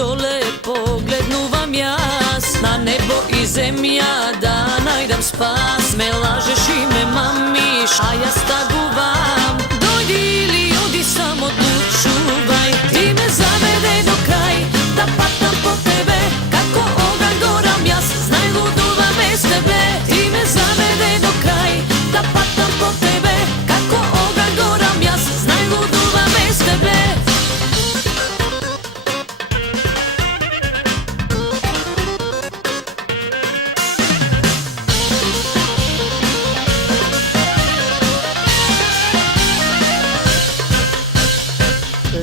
dole poglednuvam jas na nebo i zemlja da najdem spas. Me lažeš i me mamiš, a ja staguvam. Dojdi ili odi, samo odlučuvaj. Ti me zavede do kraj, da patam po tebe. Kako oganj goram jas, znaj luduvam bez tebe. Ti me zavede do kraj, da patam po tebe. Kako oganj goram jas, znaj luduvam bez tebe.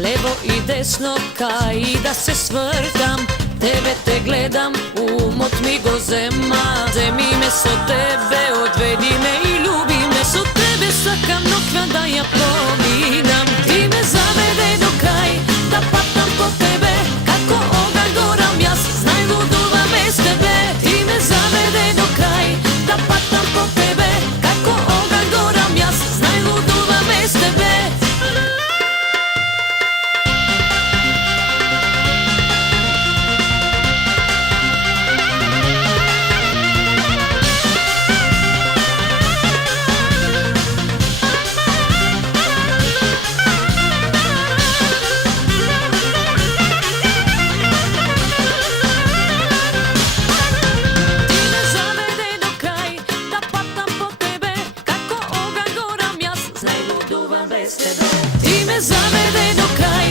Levo i desno kaj da se svrtam, tebe te gledam u motmi gozema. Zemi me so tebe, odvedi me i ljubi me. So tebe svaka nokva da ja pominam. Ti me zavede do kraj, da patam po tebe. Kako oganj goram jas, znaj luduvam bez tebe. Ti me zavede do kraj, da patam po tebe. Kako oganj goram jas, znaj luduvam bez tebe. Ti me zavede do kraj,